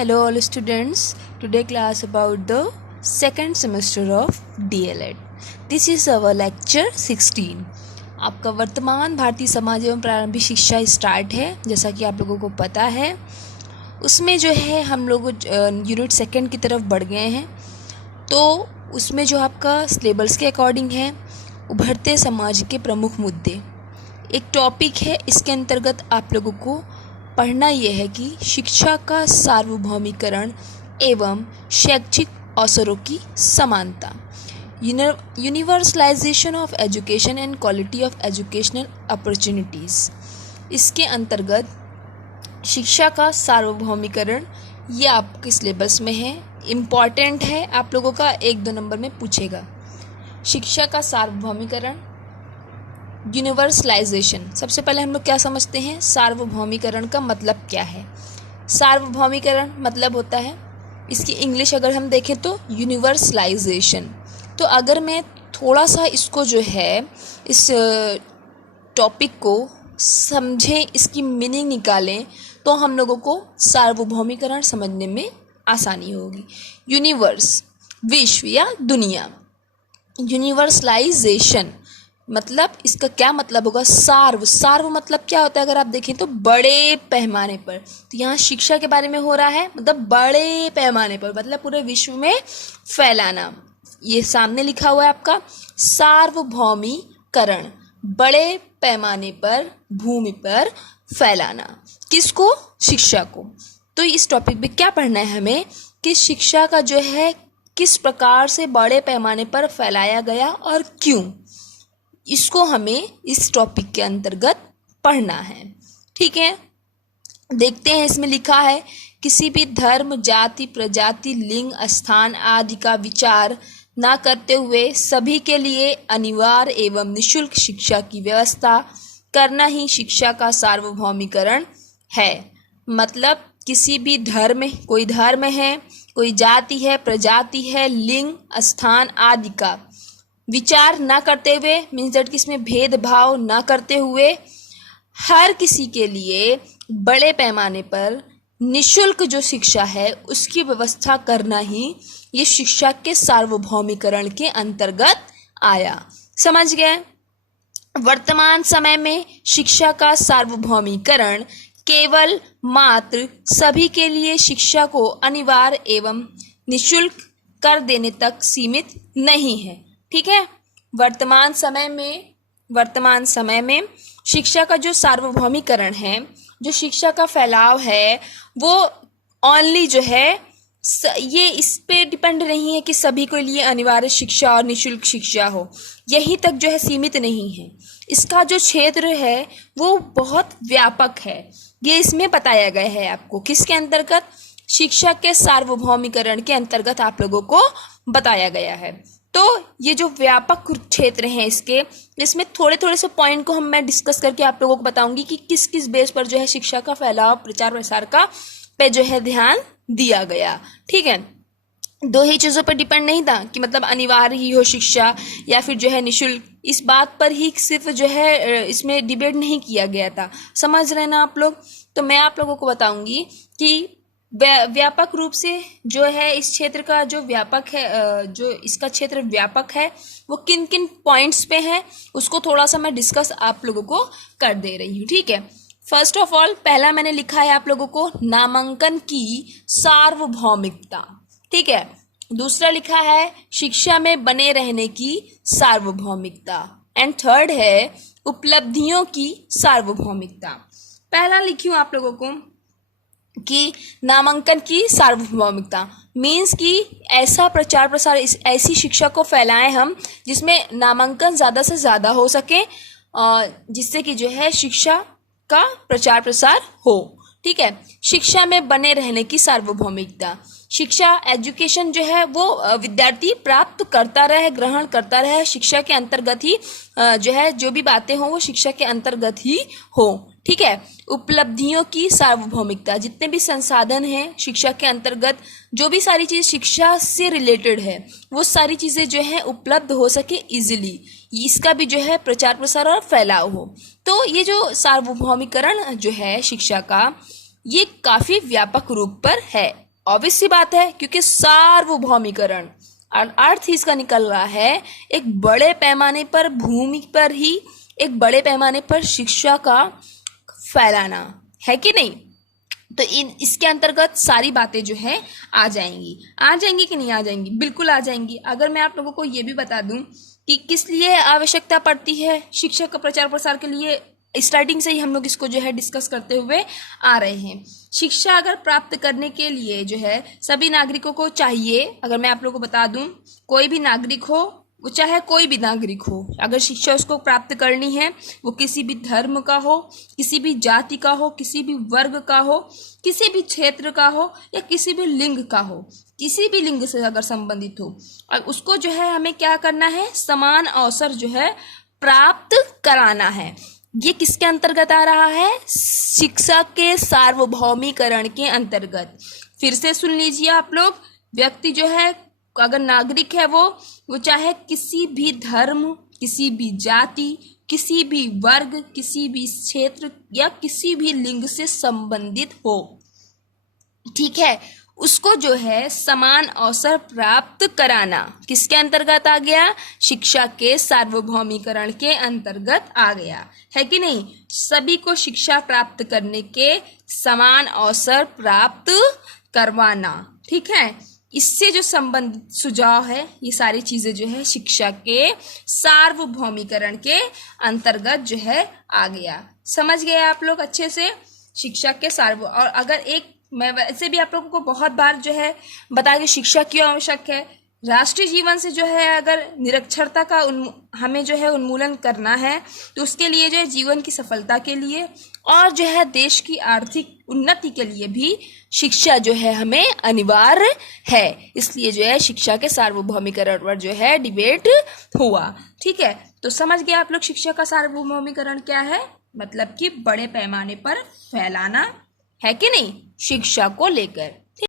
Hello all students. Today class about the second semester of DLED. This is our lecture 16. आपका वर्तमान भारतीय समाज एवं प्रारंभिक शिक्षा स्टार्ट है, जैसा कि आप लोगों को पता है। उसमें जो है हम लोग यूनिट सेकंड की तरफ बढ़ गए हैं। तो उसमें जो आपका सिलेबस के अकॉर्डिंग है उभरते समाज के प्रमुख मुद्दे एक टॉपिक है। इसके अंतर्गत आप लोगों को पढ़ना यह है कि शिक्षा का सार्वभौमिकरण एवं शैक्षिक अवसरों की समानता, universalization of education and quality of educational opportunities. इसके अंतर्गत शिक्षा का सार्वभौमिकरण ये आपके सिलेबस में है, इम्पॉर्टेंट है, आप लोगों का 1-2 नंबर में पूछेगा। शिक्षा का सार्वभौमिकरण, यूनिवर्सलाइजेशन। सबसे पहले हम लोग क्या समझते हैं, सार्वभौमिकरण का मतलब क्या है। सार्वभौमिकरण मतलब होता है, इसकी इंग्लिश अगर हम देखें तो यूनिवर्सलाइजेशन। तो अगर मैं थोड़ा सा इसको जो है इस टॉपिक को समझें, इसकी मीनिंग निकालें, तो हम लोगों को सार्वभौमिकरण समझने में आसानी होगी। यूनिवर्स विश्व या दुनिया, यूनिवर्सलाइजेशन मतलब इसका क्या मतलब होगा, सार्व मतलब क्या होता है अगर आप देखें तो बड़े पैमाने पर। तो यहाँ शिक्षा के बारे में हो रहा है, मतलब बड़े पैमाने पर मतलब पूरे विश्व में फैलाना। ये सामने लिखा हुआ है आपका सार्वभौमिकरण, बड़े पैमाने पर भूमि पर फैलाना। किसको? शिक्षा को। तो इस टॉपिक पे क्या पढ़ना है हमें कि शिक्षा का जो है किस प्रकार से बड़े पैमाने पर फैलाया गया और क्यों, इसको हमें इस टॉपिक के अंतर्गत पढ़ना है। ठीक है, देखते हैं। इसमें लिखा है किसी भी धर्म, जाति, प्रजाति, लिंग, स्थान आदि का विचार न करते हुए सभी के लिए अनिवार्य एवं निःशुल्क शिक्षा की व्यवस्था करना ही शिक्षा का सार्वभौमिकरण है। मतलब किसी भी धर्म, कोई धर्म है, कोई जाति है, प्रजाति है, लिंग, स्थान आदि का विचार ना करते हुए, मीन्स दैट कि इसमें भेदभाव ना करते हुए हर किसी के लिए बड़े पैमाने पर निःशुल्क जो शिक्षा है उसकी व्यवस्था करना ही ये शिक्षा के सार्वभौमिकरण के अंतर्गत आया। समझ गए? वर्तमान समय में शिक्षा का सार्वभौमिकरण केवल मात्र सभी के लिए शिक्षा को अनिवार्य एवं निःशुल्क कर देने तक सीमित नहीं है। ठीक है, वर्तमान समय में शिक्षा का जो सार्वभौमिकरण है, जो शिक्षा का फैलाव है, वो ओनली जो है ये इस पे डिपेंड नहीं है कि सभी के लिए अनिवार्य शिक्षा और निःशुल्क शिक्षा हो, यही तक जो है सीमित नहीं है। इसका जो क्षेत्र है वो बहुत व्यापक है। ये इसमें बताया गया है आपको किसके अंतर्गत, शिक्षा के सार्वभौमिकरण के अंतर्गत आप लोगों को बताया गया है। तो ये जो व्यापक क्षेत्र हैं इसमें थोड़े से पॉइंट को मैं डिस्कस करके आप लोगों को बताऊंगी कि किस किस बेस पर जो है शिक्षा का फैलाव, प्रचार प्रसार का पे जो है ध्यान दिया गया। ठीक है, 2 ही चीज़ों पर डिपेंड नहीं था कि मतलब अनिवार्य ही हो शिक्षा या फिर जो है निःशुल्क, इस बात पर ही सिर्फ जो है इसमें डिबेट नहीं किया गया था। समझ रहे ना आप लोग? तो मैं आप लोगों को बताऊंगी कि व्यापक रूप से जो है इस क्षेत्र का जो व्यापक है, जो इसका क्षेत्र व्यापक है, वो किन किन पॉइंट्स पे है उसको थोड़ा सा मैं डिस्कस आप लोगों को कर दे रही हूँ। ठीक है, फर्स्ट ऑफ ऑल पहला मैंने लिखा है आप लोगों को नामांकन की सार्वभौमिकता। ठीक है, दूसरा लिखा है शिक्षा में बने रहने की सार्वभौमिकता, एंड थर्ड है उपलब्धियों की सार्वभौमिकता। पहला लिखी हूँ आप लोगों को कि नामांकन की सार्वभौमिकता मीन्स कि ऐसा प्रचार प्रसार, ऐसी शिक्षा को फैलाएं हम जिसमें नामांकन ज़्यादा से ज़्यादा हो सके, जिससे कि जो है शिक्षा का प्रचार प्रसार हो। ठीक है, शिक्षा में बने रहने की सार्वभौमिकता, शिक्षा एजुकेशन जो है वो विद्यार्थी प्राप्त करता रहे, ग्रहण करता रहे, शिक्षा के अंतर्गत ही जो है जो भी बातें हों वो शिक्षा के अंतर्गत ही हो। ठीक है, उपलब्धियों की सार्वभौमिकता, जितने भी संसाधन हैं शिक्षा के अंतर्गत, जो भी सारी चीज़ शिक्षा से रिलेटेड है वो सारी चीज़ें जो है उपलब्ध हो सके इजीली, इसका भी जो है प्रचार प्रसार और फैलाव हो। तो ये जो सार्वभौमिकरण जो है शिक्षा का, ये काफ़ी व्यापक रूप पर है। ऑब्वियस सी बात है, क्योंकि सार्वभौमिकरण अर्थ ही इसका निकल रहा है एक बड़े पैमाने पर भूमि पर ही एक बड़े पैमाने पर शिक्षा का फैलाना, है कि नहीं। तो इसके अंतर्गत सारी बातें जो है आ जाएंगी कि नहीं आ जाएंगी, बिल्कुल आ जाएंगी। अगर मैं आप लोगों को ये भी बता दूं कि किस लिए आवश्यकता पड़ती है शिक्षा का प्रचार प्रसार के लिए, स्टार्टिंग से ही हम लोग इसको जो है डिस्कस करते हुए आ रहे हैं। शिक्षा अगर प्राप्त करने के लिए जो है सभी नागरिकों को चाहिए, अगर मैं आप लोगों को बता दूं, कोई भी नागरिक हो, वो चाहे कोई भी नागरिक हो, अगर शिक्षा उसको प्राप्त करनी है, वो किसी भी धर्म का हो, किसी भी जाति का हो, किसी भी वर्ग का हो, किसी भी क्षेत्र का हो, या किसी भी लिंग का हो, किसी भी लिंग से अगर संबंधित हो, और उसको जो है हमें क्या करना है, समान अवसर जो है प्राप्त कराना है। ये किसके अंतर्गत आ रहा है, शिक्षा के सार्वभौमिकरण के अंतर्गत। फिर से सुन लीजिए आप लोग, व्यक्ति जो है अगर नागरिक है वो चाहे किसी भी धर्म, किसी भी जाति, किसी भी वर्ग, किसी भी क्षेत्र या किसी भी लिंग से संबंधित हो, ठीक है, उसको जो है समान अवसर प्राप्त कराना किसके अंतर्गत आ गया, शिक्षा के सार्वभौमिकरण के अंतर्गत आ गया, है कि नहीं। सभी को शिक्षा प्राप्त करने के समान अवसर प्राप्त करवाना, ठीक है। इससे जो संबंधित सुझाव है, ये सारी चीजें जो है शिक्षा के सार्वभौमिकरण के अंतर्गत जो है आ गया। समझ गए आप लोग अच्छे से शिक्षा के और अगर एक मैं वैसे भी आप लोगों को बहुत बार जो है बता कि शिक्षा क्यों आवश्यक है। राष्ट्रीय जीवन से जो है अगर निरक्षरता का हमें जो है उन्मूलन करना है, तो उसके लिए जो है जीवन की सफलता के लिए और जो है देश की आर्थिक उन्नति के लिए भी शिक्षा जो है हमें अनिवार्य है। इसलिए जो है शिक्षा के सार्वभौमिकरण पर जो है डिबेट हुआ, ठीक है। तो समझ गए आप लोग शिक्षा का सार्वभौमिकरण क्या है, मतलब कि बड़े पैमाने पर फैलाना, है कि नहीं, शिक्षा को लेकर।